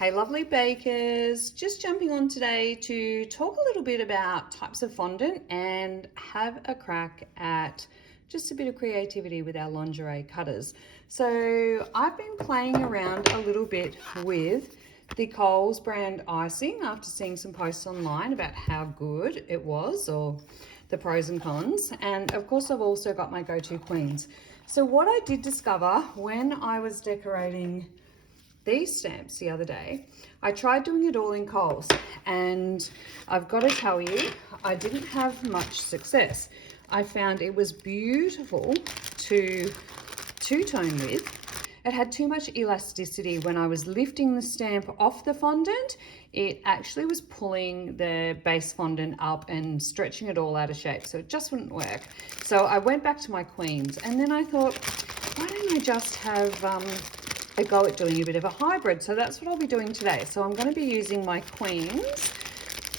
Hey lovely bakers, just jumping on today to talk a little bit about types of fondant and have a crack at just a bit of creativity with our lingerie cutters. So I've been playing around a little bit with the Coles brand icing after seeing some posts online about how good it was or the pros and cons, and of course I've also got my go-to queens. So what I did discover when I was decorating these stamps the other day, I tried doing it all in Coles, and I've got to tell you, I didn't have much success. I found it was beautiful to two-tone with. It had too much elasticity. When I was lifting the stamp off the fondant, it actually was pulling the base fondant up and stretching it all out of shape, so it just wouldn't work. So I went back to my queens, and then I thought, why don't I just have a go at doing a bit of a hybrid? So that's what I'll be doing today. So I'm going to be using my queens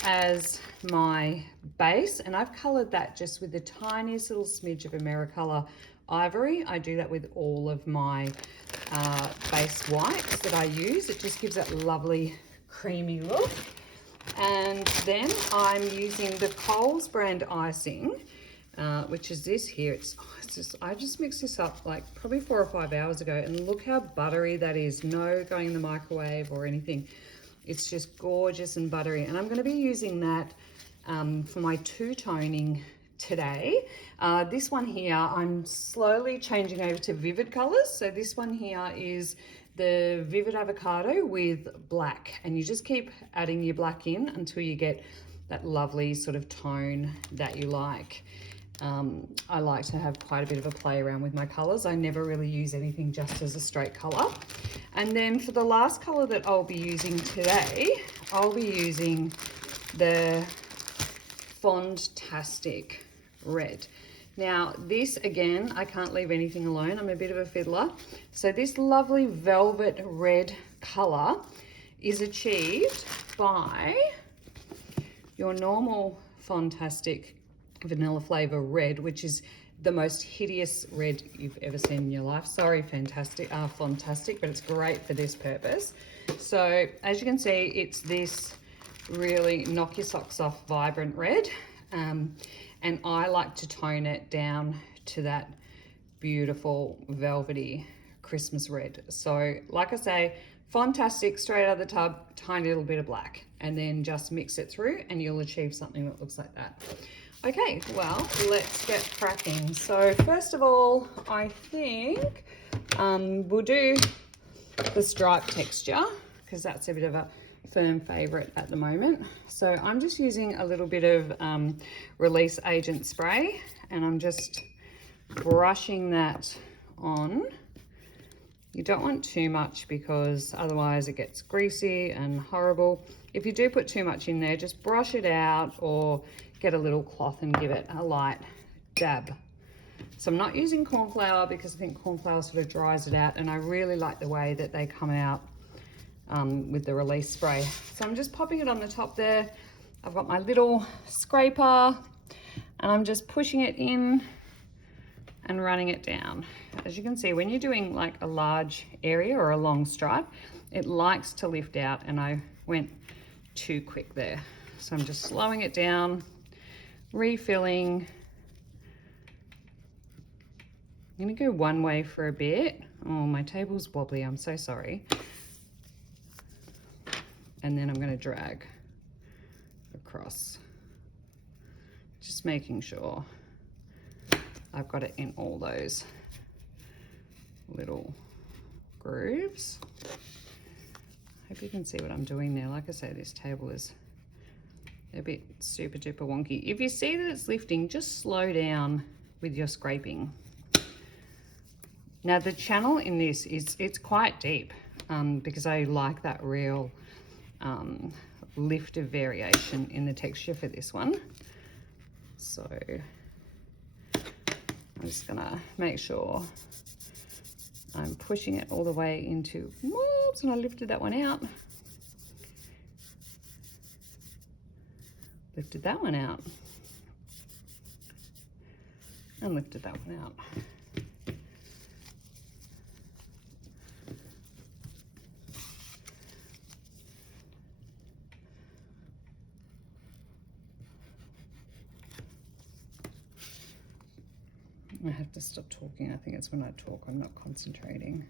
as my base, and I've colored that just with the tiniest little smidge of AmeriColor Ivory. I do that with all of my base whites that I use. It just gives that lovely creamy look. And then I'm using the Coles brand icing, which is this here. I just mixed this up like probably 4 or 5 hours ago, and look how buttery that is. No going in the microwave or anything. It's just gorgeous and buttery, and I'm going to be using that for my two-toning today. This one here, I'm slowly changing over to vivid colors. So this one here is the Vivid Avocado with black, and you just keep adding your black in until you get that lovely sort of tone that you like. I like to have quite a bit of a play around with my colors. I never really use anything just as a straight color. And then for the last color that I'll be using today, I'll be using the Fondtastic Red. Now this, again, I can't leave anything alone. I'm a bit of a fiddler. So this lovely velvet red color is achieved by your normal Fondtastic vanilla flavor red, which is the most hideous red you've ever seen in your life. Sorry, Fondtastic, but it's great for this purpose. So as you can see, it's this really knock your socks off vibrant red, and I like to tone it down to that beautiful velvety Christmas red. So like I say, Fondtastic straight out of the tub, tiny little bit of black, and then just mix it through and you'll achieve something that looks like that. Okay, well, let's get cracking. So first of all, I think we'll do the stripe texture, because that's a bit of a firm favorite at the moment. So I'm just using a little bit of release agent spray, and I'm just brushing that on. You don't want too much because otherwise it gets greasy and horrible. If you do put too much in there, just brush it out or get a little cloth and give it a light dab. So I'm not using corn flour because I think corn flour sort of dries it out, and I really like the way that they come out with the release spray. So I'm just popping it on the top there. I've got my little scraper and I'm just pushing it in and running it down. As you can see, when you're doing like a large area or a long stripe, it likes to lift out, and I went too quick there. So I'm just slowing it down, refilling. I'm gonna go one way for a bit. Oh, my table's wobbly, I'm so sorry. And then I'm gonna drag across, just making sure I've got it in all those little grooves. Hope you can see what I'm doing there. Like I say, this table is a bit super duper wonky. If you see that it's lifting, just slow down with your scraping. Now the channel in this it's quite deep because I like that real lift of variation in the texture for this one. So I'm just gonna make sure I'm pushing it all the way into, whoops, and I lifted that one out. Lifted that one out. And lifted that one out. I have to stop talking. I think it's when I talk, I'm not concentrating.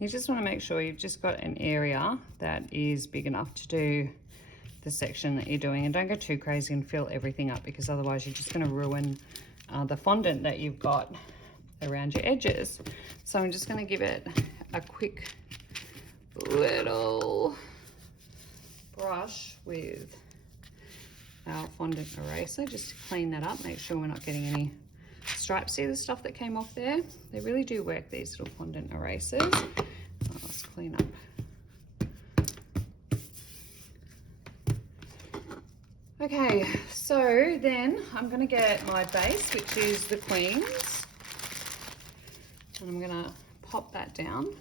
You just want to make sure you've just got an area that is big enough to do the section that you're doing, and don't go too crazy and fill everything up, because otherwise you're just going to ruin the fondant that you've got around your edges. So I'm just going to give it a quick little brush with our fondant eraser just to clean that up, make sure we're not getting any stripes. See the stuff that came off there? They really do work, these little fondant erasers. Let's clean up. Okay, so then I'm going to get my base, which is the Queen's, and I'm going to pop that down.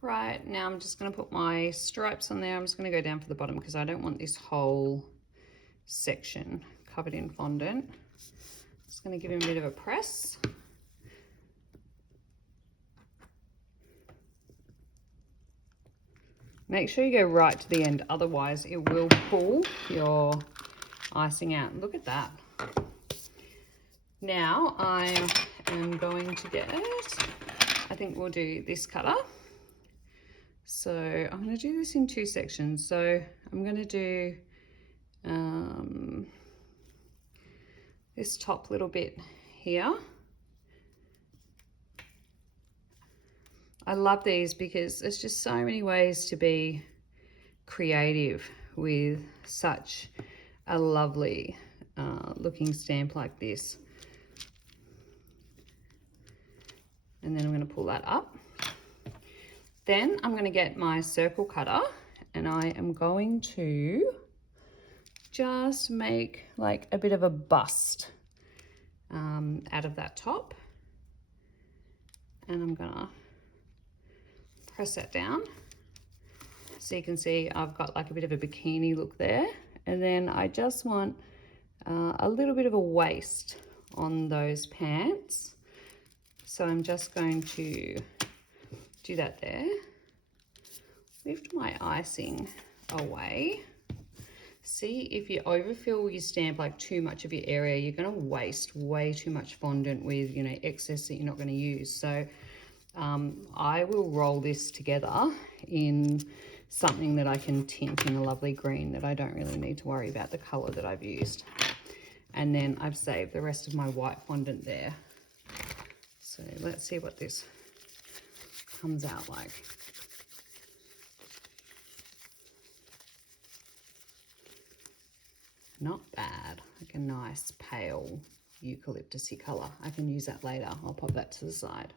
Right, now I'm just going to put my stripes on there. I'm just going to go down for the bottom because I don't want this whole section covered in fondant. Just going to give him a bit of a press. Make sure you go right to the end, otherwise it will pull your icing out. Look at that. Now I am going to get, I think we'll do this cutter. So I'm going to do this in two sections. So I'm going to do this top little bit here. I love these because there's just so many ways to be creative with such a lovely looking stamp like this. And then I'm going to pull that up. Then I'm going to get my circle cutter and I am going to just make like a bit of a bust out of that top. And I'm going to press that down. So you can see I've got like a bit of a bikini look there. And then I just want a little bit of a waist on those pants. So I'm just going to do that there. Lift my icing away. See, if you overfill your stamp like too much of your area, you're going to waste way too much fondant with, you know, excess that you're not going to use. So I will roll this together in something that I can tint in a lovely green that I don't really need to worry about the color that I've used. And then I've saved the rest of my white fondant there. So let's see what this comes out like. Not bad, like a nice pale eucalyptusy color. I can use that later. I'll pop that to the side.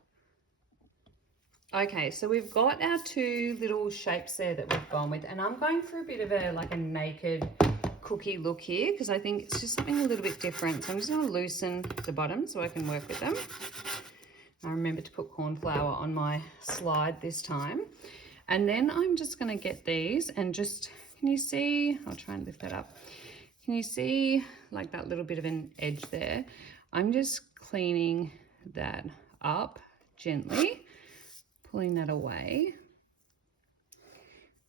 Okay, so we've got our two little shapes there that we've gone with, and I'm going for a bit of a like a naked cookie look here because I think it's just something a little bit different. So I'm just going to loosen the bottom so I can work with them. I remember to put corn flour on my slide this time. And then I'm just going to get these and just, can you see, I'll try and lift that up. Can you see like that little bit of an edge there? I'm just cleaning that up gently, pulling that away.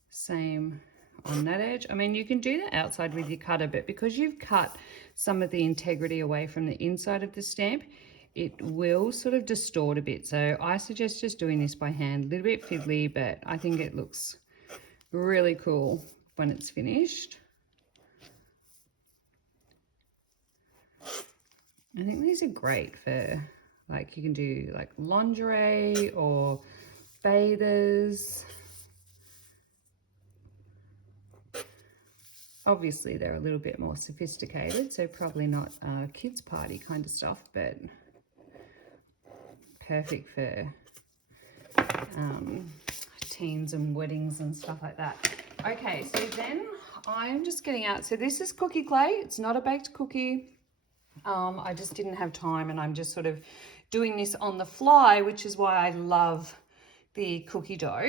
Same on that edge. I mean, you can do that outside with your cutter, but because you've cut some of the integrity away from the inside of the stamp, it will sort of distort a bit. So I suggest just doing this by hand, a little bit fiddly, but I think it looks really cool when it's finished. I think these are great for, like, you can do like lingerie or bathers. Obviously they're a little bit more sophisticated, so probably not kids party kind of stuff, but perfect for teens and weddings and stuff like that. Okay, so then I'm just getting out, so this is cookie clay. It's not a baked cookie. I just didn't have time, and I'm just sort of doing this on the fly, which is why I love the cookie dough,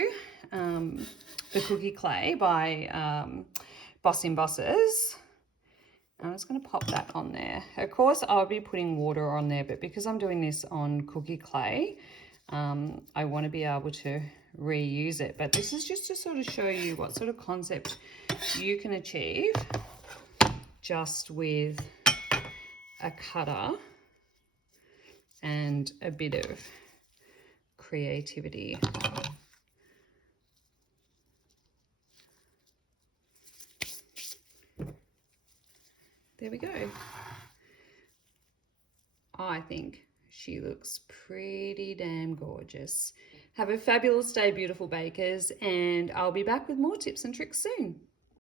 the cookie clay by Boss in Bosses. I'm just going to pop that on there. Of course, I'll be putting water on there, but because I'm doing this on cookie clay, I want to be able to reuse it. But this is just to sort of show you what sort of concept you can achieve just with a cutter and a bit of creativity. There we go. I think she looks pretty damn gorgeous. Have a fabulous day, beautiful bakers, and I'll be back with more tips and tricks soon.